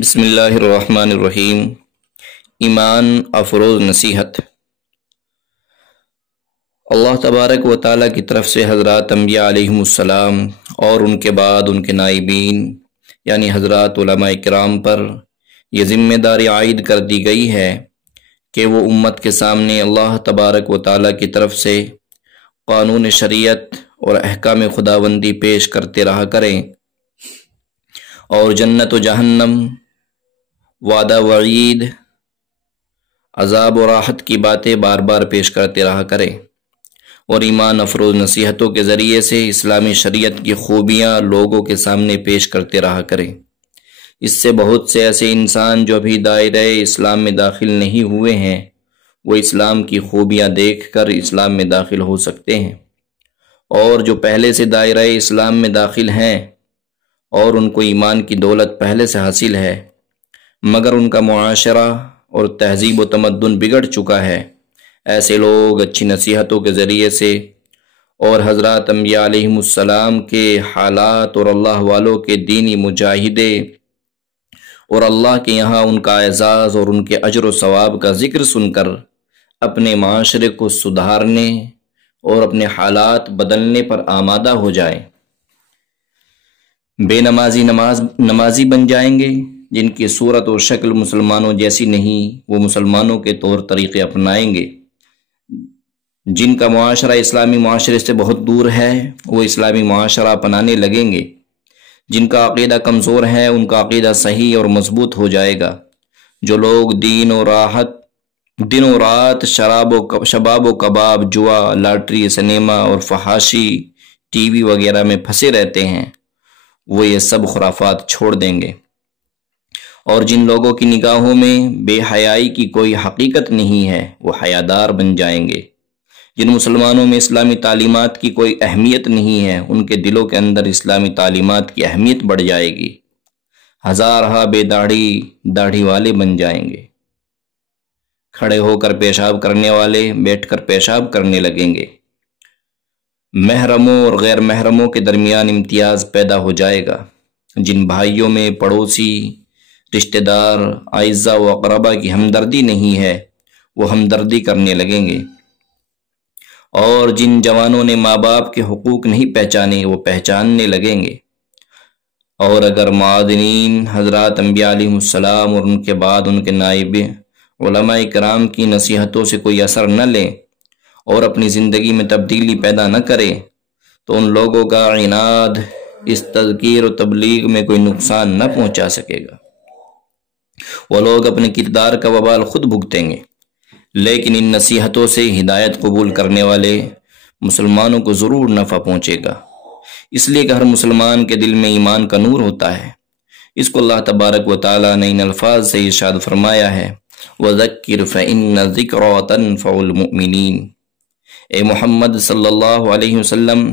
بسم اللہ الرحمن الرحیم۔ ایمان افروز نصیحت۔ اللہ تبارک و تعالیٰ کی طرف سے حضرات انبیاء علیہم السلام اور ان کے بعد ان کے نائبین یعنی حضرات علماء کرام پر یہ ذمہ داری عائد کر دی گئی ہے کہ وہ امت کے سامنے اللہ تبارک و تعالیٰ کی طرف سے قانون شریعت اور احکام خداوندی پیش کرتے رہا کریں اور جنت و جہنم، وعدہ وعید، عذاب و راحت کی باتیں بار بار پیش کرتے رہا کریں اور ایمان افروز نصیحتوں کے ذریعے سے اسلامی شریعت کی خوبیاں لوگوں کے سامنے پیش کرتے رہا کریں۔ اس سے بہت سے ایسے انسان جو ابھی دائرہ اسلام میں داخل نہیں ہوئے ہیں وہ اسلام کی خوبیاں دیکھ کر اسلام میں داخل ہو سکتے ہیں، اور جو پہلے سے دائرہ اسلام میں داخل ہیں اور ان کو ایمان کی دولت پہلے سے حاصل ہے مگر ان کا معاشرہ اور تہذیب و تمدن بگڑ چکا ہے، ایسے لوگ اچھی نصیحتوں کے ذریعے سے اور حضرات انبیاء علیہم السلام کے حالات اور اللہ والوں کے دینی مجاہدے اور اللہ کے یہاں ان کا اعزاز اور ان کے اجر و ثواب کا ذکر سن کر اپنے معاشرے کو سدھارنے اور اپنے حالات بدلنے پر آمادہ ہو جائیں۔ بے نمازی بن جائیں گے، جن کی صورت اور شکل مسلمانوں جیسی نہیں وہ مسلمانوں کے طور طریقے اپنائیں گے، جن کا معاشرہ اسلامی معاشرے سے بہت دور ہے وہ اسلامی معاشرہ اپنانے لگیں گے، جن کا عقیدہ کمزور ہے ان کا عقیدہ صحیح اور مضبوط ہو جائے گا، جو لوگ دن و رات شباب و کباب، جوا، لاٹری، سنیما اور فحاشی ٹی وی وغیرہ میں پھنسے رہتے ہیں وہ یہ سب خرافات چھوڑ دیں گے، اور جن لوگوں کی نگاہوں میں بے حیائی کی کوئی حقیقت نہیں ہے وہ حیادار بن جائیں گے، جن مسلمانوں میں اسلامی تعلیمات کی کوئی اہمیت نہیں ہے ان کے دلوں کے اندر اسلامی تعلیمات کی اہمیت بڑھ جائے گی، ہزارہا بے داڑھی والے بن جائیں گے، کھڑے ہو کر پیشاب کرنے والے بیٹھ کر پیشاب کرنے لگیں گے، محرموں اور غیر محرموں کے درمیان امتیاز پیدا ہو جائے گا، جن بھائیوں میں پڑوسی، رشتہ دار، اعزاء و اقربا کی ہمدردی نہیں ہے وہ ہمدردی کرنے لگیں گے، اور جن جوانوں نے ماں باپ کے حقوق نہیں پہچانے وہ پہچاننے لگیں گے، اور اگر معادنین حضرات انبیاء علیہ السلام اور ان کے بعد ان کے نائب علماء کرام کی نصیحتوں سے کوئی اثر نہ لیں اور اپنی زندگی میں تبدیلی پیدا نہ کریں تو ان لوگوں کا عناد اس تذکیر و تبلیغ میں کوئی نقصان نہ پہنچا سکے گا، وہ لوگ اپنے کردار کا وبال خود بھگتیں گے، لیکن ان نصیحتوں سے ہدایت قبول کرنے والے مسلمانوں کو ضرور نفع پہنچے گا، اس لیے کہ ہر مسلمان کے دل میں ایمان کا نور ہوتا ہے، اس کو اللہ تبارک و تعالیٰ نے ان الفاظ سے ارشاد فرمایا ہے وَذَكِّرْ فَإِنَّ الذِّكْرَىٰ تَنفَعُ الْمُؤْمِنِينَ۔ اے محمد صلی اللہ علیہ وسلم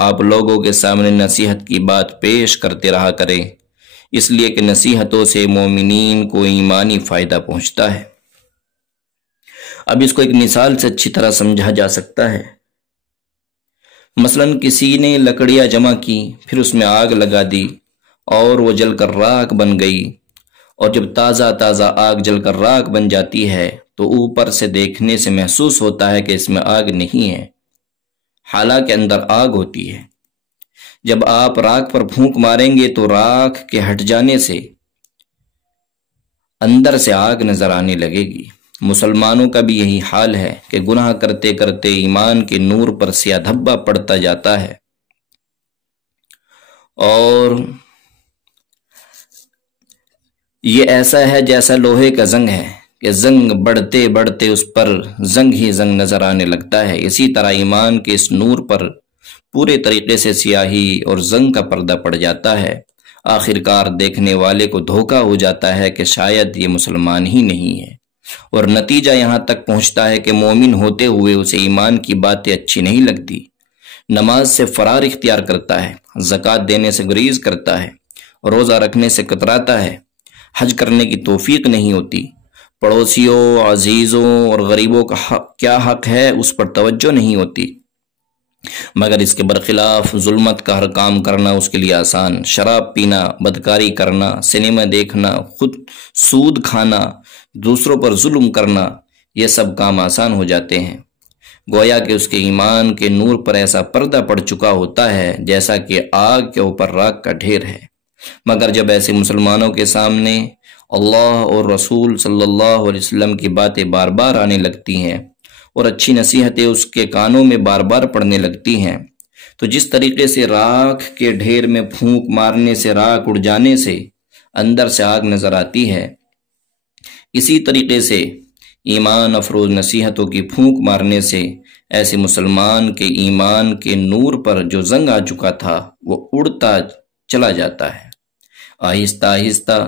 آپ لوگوں کے سامنے نصیحت کی بات پیش کرتے رہا کریں، اس لیے کہ نصیحتوں سے مومنین کو ایمانی فائدہ پہنچتا ہے۔ اب اس کو ایک مثال سے اچھی طرح سمجھا جا سکتا ہے، مثلا کسی نے لکڑیاں جمع کی پھر اس میں آگ لگا دی اور وہ جل کر راکھ بن گئی، اور جب تازہ آگ جل کر راکھ بن جاتی ہے تو اوپر سے دیکھنے سے محسوس ہوتا ہے کہ اس میں آگ نہیں ہے، حالانکہ اندر آگ ہوتی ہے۔ جب آپ راکھ پر پھونک ماریں گے تو راکھ کے ہٹ جانے سے اندر سے آگ نظر آنے لگے گی۔ مسلمانوں کا بھی یہی حال ہے کہ گناہ کرتے کرتے ایمان کے نور پر سیاہ دھبا پڑتا جاتا ہے، اور یہ ایسا ہے جیسا لوہے کا زنگ ہے کہ زنگ بڑھتے بڑھتے اس پر زنگ ہی زنگ نظر آنے لگتا ہے، اسی طرح ایمان کے اس نور پر پورے طریقے سے سیاہی اور زنگ کا پردہ پڑ جاتا ہے، آخرکار دیکھنے والے کو دھوکہ ہو جاتا ہے کہ شاید یہ مسلمان ہی نہیں ہے، اور نتیجہ یہاں تک پہنچتا ہے کہ مومن ہوتے ہوئے اسے ایمان کی باتیں اچھی نہیں لگتی، نماز سے فرار اختیار کرتا ہے، زکوٰۃ دینے سے گریز کرتا ہے، روزہ رکھنے سے کتراتا ہے، حج کرنے کی توفیق نہیں ہوتی، پڑوسیوں، عزیزوں اور غریبوں کا کیا حق ہے اس پر توجہ نہیں ہوتی، مگر اس کے برخلاف ظلمت کا ہر کام کرنا اس کے لیے آسان، شراب پینا، بدکاری کرنا، سنیما دیکھنا، خود سود کھانا، دوسروں پر ظلم کرنا، یہ سب کام آسان ہو جاتے ہیں۔ گویا کہ اس کے ایمان کے نور پر ایسا پردہ پڑ چکا ہوتا ہے جیسا کہ آگ کے اوپر راکھ کا ڈھیر ہے۔ مگر جب ایسے مسلمانوں کے سامنے اللہ اور رسول صلی اللہ علیہ وسلم کی باتیں بار بار آنے لگتی ہیں اور اچھی نصیحتیں اس کے کانوں میں بار بار پڑنے لگتی ہیں، تو جس طریقے سے راکھ کے ڈھیر میں پھونک مارنے سے راکھ اڑ جانے سے اندر سے آگ نظر آتی ہے، اسی طریقے سے ایمان افروز نصیحتوں کی پھونک مارنے سے ایسے مسلمان کے ایمان کے نور پر جو زنگ آ چکا تھا وہ اڑتا چلا جاتا ہے۔ آہستہ آہستہ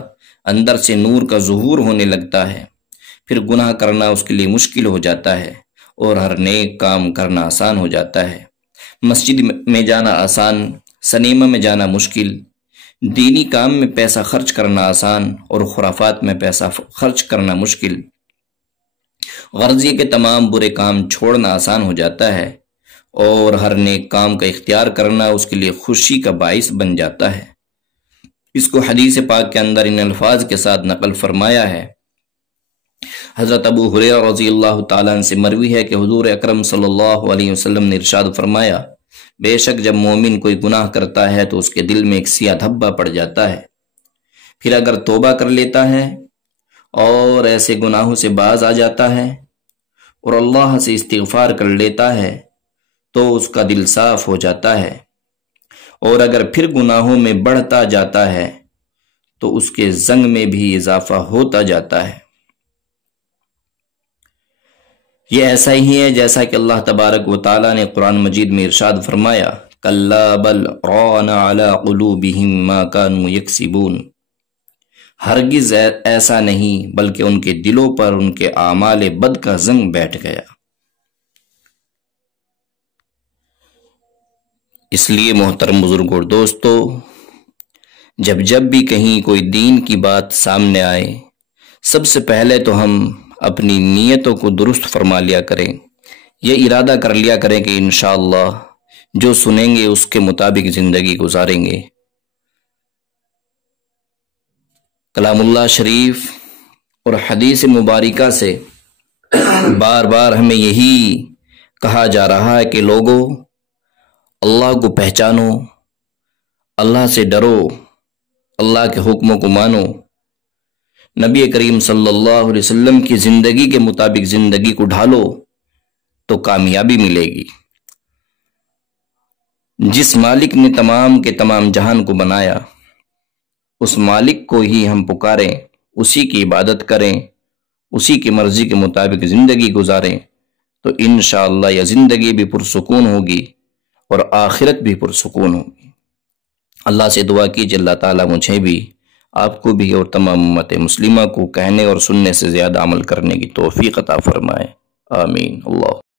اندر سے نور کا ظہور ہونے لگتا ہے، پھر گناہ کرنا اس کے لیے مشکل ہو جاتا ہے اور ہر نیک کام کرنا آسان ہو جاتا ہے۔ مسجد میں جانا آسان، سنیما میں جانا مشکل، دینی کام میں پیسہ خرچ کرنا آسان اور خرافات میں پیسہ خرچ کرنا مشکل۔ غرضی کے تمام برے کام چھوڑنا آسان ہو جاتا ہے اور ہر نیک کام کا اختیار کرنا اس کے لیے خوشی کا باعث بن جاتا ہے۔ اس کو حدیث پاک کے اندر ان الفاظ کے ساتھ نقل فرمایا ہے۔ حضرت ابو ہریرہ رضی اللہ تعالیٰ عنہ سے مروی ہے کہ حضور اکرم صلی اللہ علیہ وسلم نے ارشاد فرمایا، بے شک جب مومن کوئی گناہ کرتا ہے تو اس کے دل میں ایک سیاہ دھبا پڑ جاتا ہے، پھر اگر توبہ کر لیتا ہے اور ایسے گناہوں سے باز آ جاتا ہے اور اللہ سے استغفار کر لیتا ہے تو اس کا دل صاف ہو جاتا ہے، اور اگر پھر گناہوں میں بڑھتا جاتا ہے تو اس کے زنگ میں بھی اضافہ ہوتا جاتا ہے۔ یہ ایسا ہی ہے جیسا کہ اللہ تبارک و تعالیٰ نے قرآن مجید میں ارشاد فرمایا، کَلَّا بَلْ رَانَ عَلَىٰ قُلُوبِهِمْ مَا كَانُوا يَكْسِبُونَ، ہرگز ایسا نہیں بلکہ ان کے دلوں پر ان کے اعمال بد کا زنگ بیٹھ گیا۔ اس لیے محترم بزرگوں اور دوستو، جب بھی کہیں کوئی دین کی بات سامنے آئے، سب سے پہلے تو ہم اپنی نیتوں کو درست فرما لیا کریں، یہ ارادہ کر لیا کریں کہ انشاءاللہ جو سنیں گے اس کے مطابق زندگی گزاریں گے۔ کلام اللہ شریف اور حدیث مبارکہ سے بار بار ہمیں یہی کہا جا رہا ہے کہ لوگوں، اللہ کو پہچانو، اللہ سے ڈرو، اللہ کے حکموں کو مانو، نبی کریم صلی اللہ علیہ وسلم کی زندگی کے مطابق زندگی کو ڈھالو تو کامیابی ملے گی۔ جس مالک نے تمام کے تمام جہان کو بنایا، اس مالک کو ہی ہم پکاریں، اسی کی عبادت کریں، اسی کی مرضی کے مطابق زندگی گزاریں تو انشاءاللہ یہ زندگی بھی پرسکون ہوگی اور آخرت بھی پرسکون ہوگی۔ اللہ سے دعا کیجئے اللہ تعالیٰ مجھے بھی، آپ کو بھی اور تمام امت مسلمہ کو کہنے اور سننے سے زیادہ عمل کرنے کی توفیق عطا فرمائے، آمین۔ اللہ